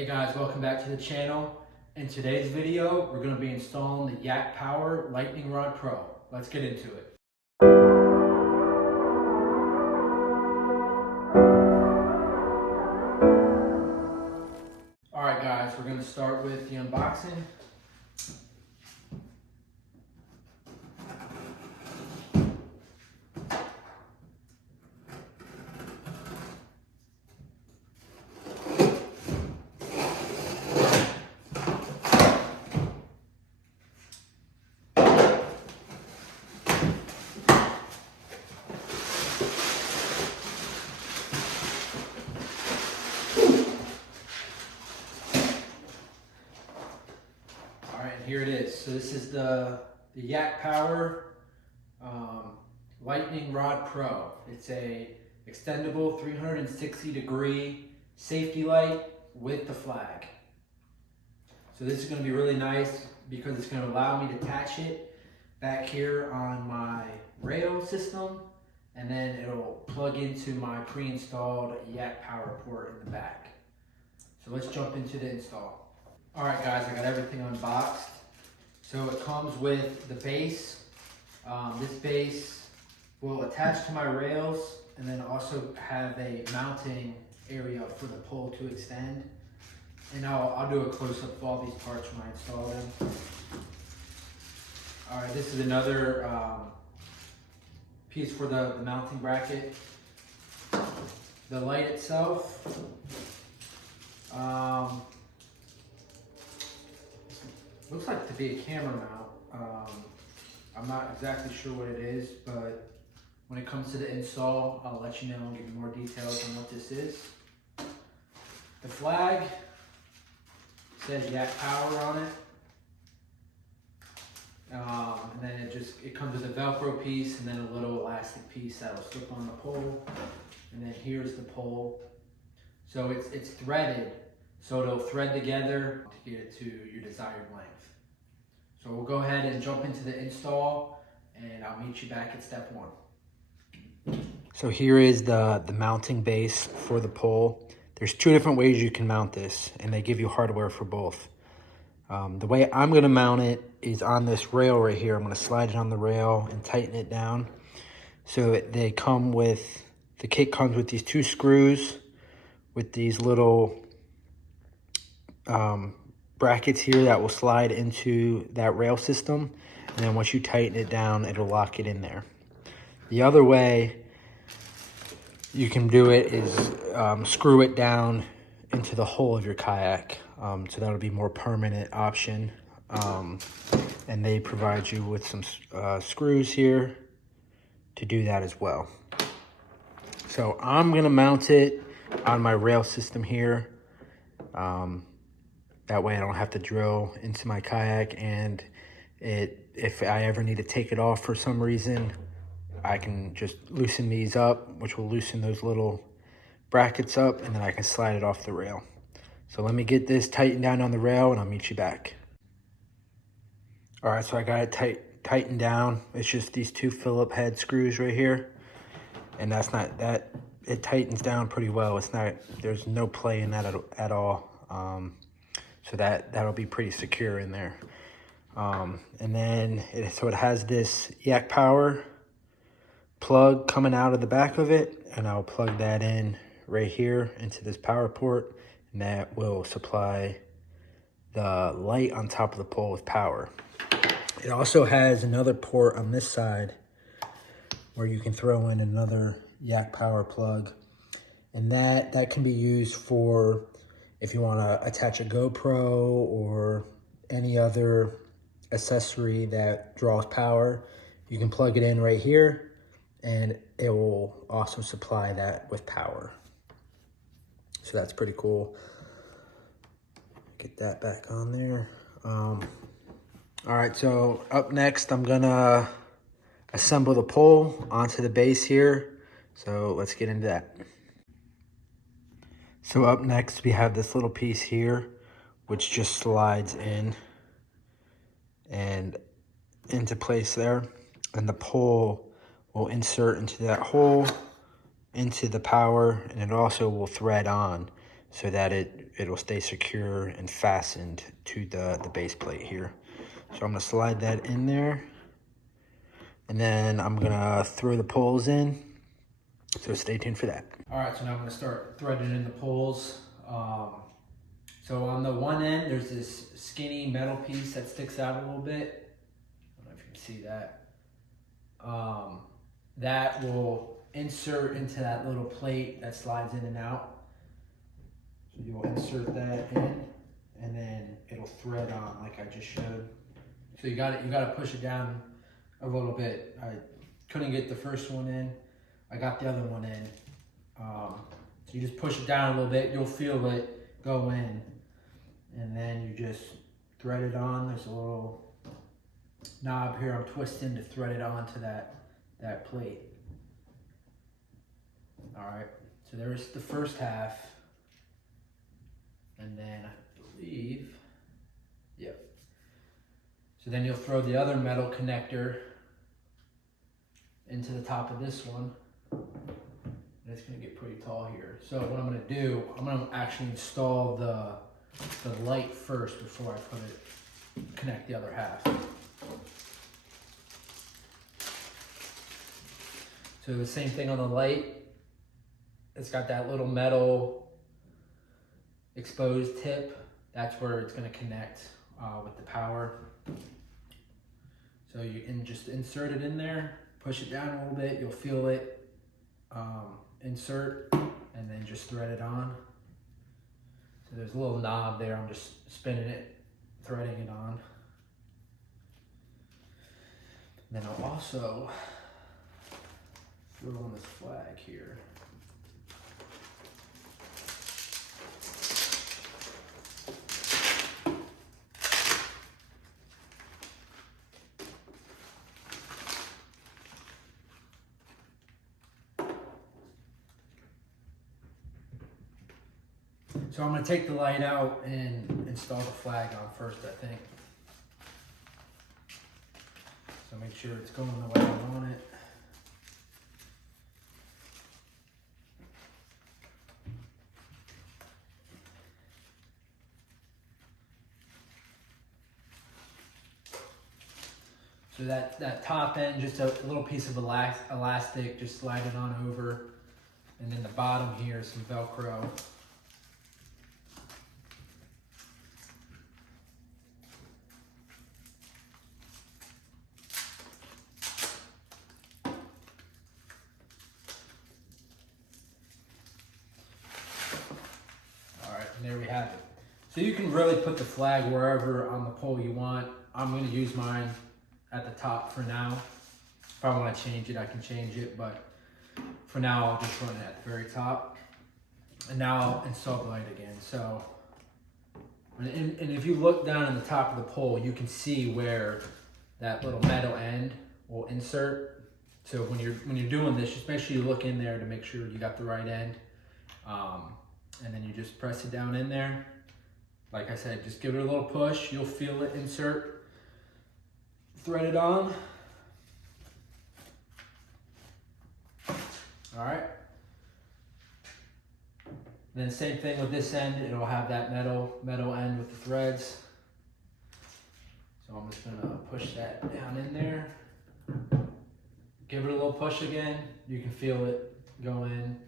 Hey guys, welcome back to the channel. In today's video, we're going to be installing the Yak-Power Light Rod Pro. Let's get into it. Alright guys, we're going to start with the unboxing. Here it is. So this is the Yak-Power Lightning Rod Pro. It's a extendable 360-degree safety light with the flag. So this is going to be really nice because it's going to allow me to attach it back here on my rail system, and then it'll plug into my pre-installed Yak-Power port in the back. So let's jump into the install. Alright guys, I got everything unboxed. So it comes with the base. This base will attach to my rails and then also have a mounting area for the pole to extend. And I'll do a close-up of all these parts when I install them. Alright, this is another piece for the mounting bracket. The light itself. Looks like to be a camera mount. I'm not exactly sure what it is, but when it comes to the install, I'll let you know and give you more details on what this is. The flag says Yak-Power on it. And then it comes with a Velcro piece and then a little elastic piece that'll slip on the pole. And then here's the pole. So it's threaded, so it'll thread together to get it to your desired length. So we'll go ahead and jump into the install, and I'll meet you back at step one. So here is the mounting base for the pole. There's two different ways you can mount this, and they give you hardware for both. The way I'm going to mount it is on this rail right here. I'm going to slide it on the rail and tighten it down. So the kit comes with these two screws with these little brackets here that will slide into that rail system, and then once you tighten it down, it'll lock it in there. The other way you can do it is screw it down into the hull of your kayak, so that'll be more permanent option, and they provide you with some screws here to do that as well. So I'm gonna mount it on my rail system here. That way I don't have to drill into my kayak, and if I ever need to take it off for some reason, I can just loosen these up, which will loosen those little brackets up, and then I can slide it off the rail. So let me get this tightened down on the rail and I'll meet you back. All right, so I got it tightened down. It's just these two Phillip head screws right here. And it tightens down pretty well. There's no play in that at all. So that'll be pretty secure in there. And then it has this Yak-Power plug coming out of the back of it, and I'll plug that in right here into this power port, and that will supply the light on top of the pole with power. It also has another port on this side where you can throw in another Yak-Power plug, and that can be used for if you want to attach a GoPro or any other accessory that draws power. You can plug it in right here, and it will also supply that with power. So that's pretty cool. Get that back on there. All right, so up next, I'm gonna assemble the pole onto the base here. So let's get into that. So up next, we have this little piece here, which just slides in and into place there. And the pole will insert into that hole, into the power, and it also will thread on. so that it'll stay secure and fastened to the base plate here. So I'm gonna slide that in there, and then I'm gonna throw the poles in. So stay tuned for that. All right, so now I'm gonna start threading in the poles. So on the one end, there's this skinny metal piece that sticks out a little bit. I don't know if you can see that. That will insert into that little plate that slides in and out. So you'll insert that in, and then it'll thread on like I just showed. So you gotta push it down a little bit. I couldn't get the first one in. I got the other one in. So you just push it down a little bit. You'll feel it go in, and then you just thread it on. There's a little knob here I'm twisting to thread it onto that plate. All right, so there's the first half, and then I believe, yep. So then you'll throw the other metal connector into the top of this one. And it's gonna get pretty tall here. So what I'm gonna do, I'm gonna actually install the light first before I connect the other half. So the same thing on the light. It's got that little metal exposed tip. That's where it's gonna connect with the power. So you can just insert it in there, push it down a little bit, you'll feel it insert, and then just thread it on. So there's a little knob there, I'm just spinning it, threading it on. And then I'll also throw on this flag here. So I'm gonna take the light out and install the flag on first, I think. So make sure it's going the way I want it. So that top end, just a little piece of elastic, just slide it on over. And then the bottom here is some Velcro. And there we have it. So you can really put the flag wherever on the pole you want. I'm going to use mine at the top for now. If I want to change it, I can change it, but for now I'll just run it at the very top. And now I'll install the light again. So, and if you look down in the top of the pole, you can see where that little metal end will insert. So when you're doing this, just make sure you look in there to make sure you got the right end. And then you just press it down in there. Like I said, just give it a little push. You'll feel it insert. Thread it on. All right. Then same thing with this end. It'll have that metal end with the threads. So I'm just gonna push that down in there. Give it a little push again. You can feel it go in,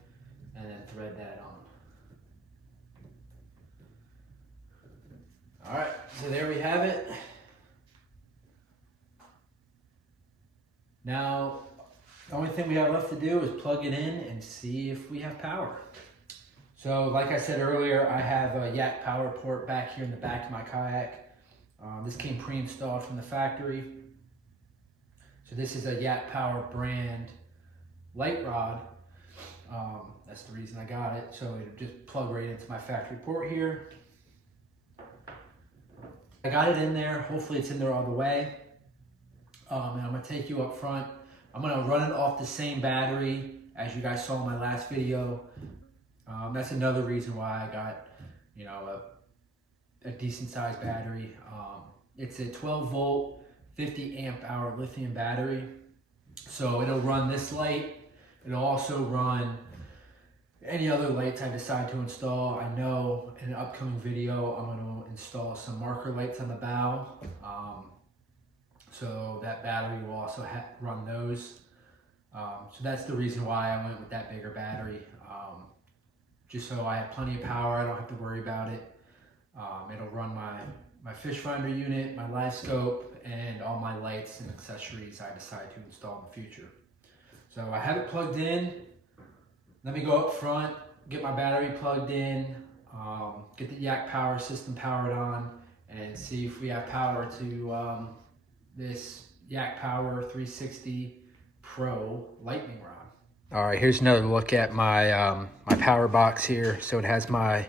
and then thread that on. All right, so there we have it. Now, the only thing we have left to do is plug it in and see if we have power. So like I said earlier, I have a Yak-Power port back here in the back of my kayak. This came pre-installed from the factory. So this is a Yak-Power brand light rod. That's the reason I got it. So it just plug right into my factory port here. I got it in there. Hopefully it's in there all the way. And I'm gonna take you up front. I'm gonna run it off the same battery as you guys saw in my last video. That's another reason why I got, you know, a decent sized battery. It's a 12 volt, 50 amp hour lithium battery. So it'll run this light. It'll also run any other lights I decide to install. I know in an upcoming video I'm going to install some marker lights on the bow, so that battery will also run those. So that's the reason why I went with that bigger battery, just so I have plenty of power. I don't have to worry about it. It'll run my fish finder unit, my live scope, and all my lights and accessories I decide to install in the future. So I have it plugged in. Let me go up front, get my battery plugged in, get the Yak-Power system powered on, and see if we have power to this Yak-Power 360 Pro lightning rod. All right, here's another look at my my power box here. So it has my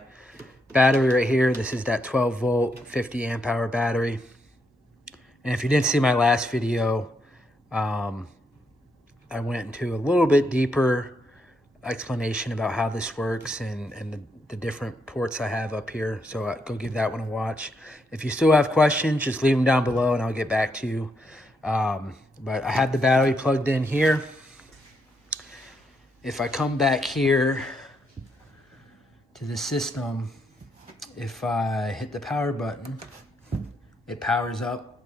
battery right here. This is that 12 volt, 50 amp hour battery. And if you didn't see my last video, I went into a little bit deeper explanation about how this works and the different ports I have up here. So go give that one a watch. If you still have questions, just leave them down below and I'll get back to you. But I have the battery plugged in here. If I come back here to the system, if I hit the power button, it powers up.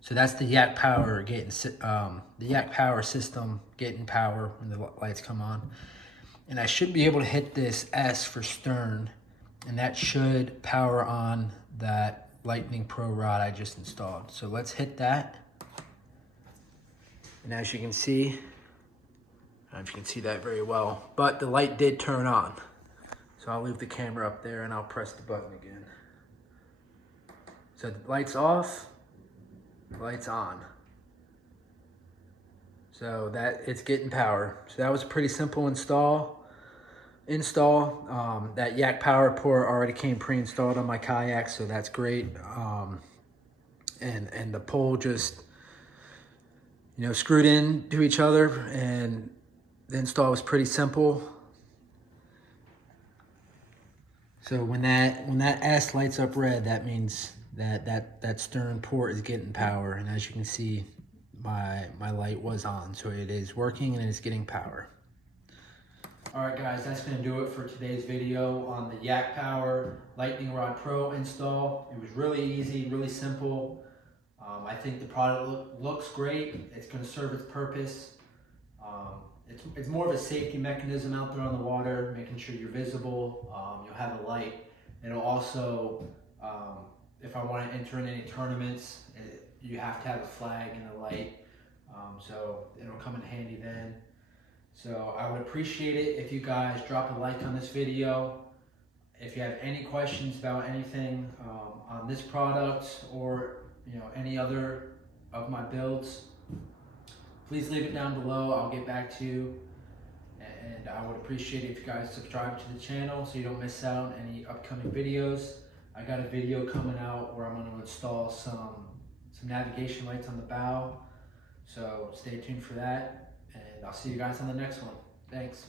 So that's the Yak-Power getting the Yak-Power system getting power when the lights come on. And I should be able to hit this S for stern, and that should power on that Lightning Pro rod I just installed. So let's hit that. And as you can see, I don't know if you can see that very well, but the light did turn on. So I'll leave the camera up there and I'll press the button again. So the light's off, the light's on. So that it's getting power. So that was a pretty simple install. That Yak-Power port already came pre-installed on my Kayak, so that's great. And the pole just, you know, screwed in to each other, and the install was pretty simple. So when that S lights up red, that means that stern port is getting power. And as you can see, my light was on, so it is working and it's getting power. All right, guys, that's going to do it for today's video on the Yak-Power Lightning Rod Pro install. It was really easy, really simple. I think the product looks great. It's going to serve its purpose. It's more of a safety mechanism out there on the water, making sure you're visible. You'll have a light. It'll also, if I want to enter in any tournaments, you have to have a flag and a light. So it'll come in handy then. So I would appreciate it if you guys drop a like on this video. If you have any questions about anything on this product or any other of my builds, please leave it down below. I'll get back to you. And I would appreciate it if you guys subscribe to the channel so you don't miss out on any upcoming videos. I got a video coming out where I'm going to install some navigation lights on the bow. So stay tuned for that. And I'll see you guys on the next one. Thanks.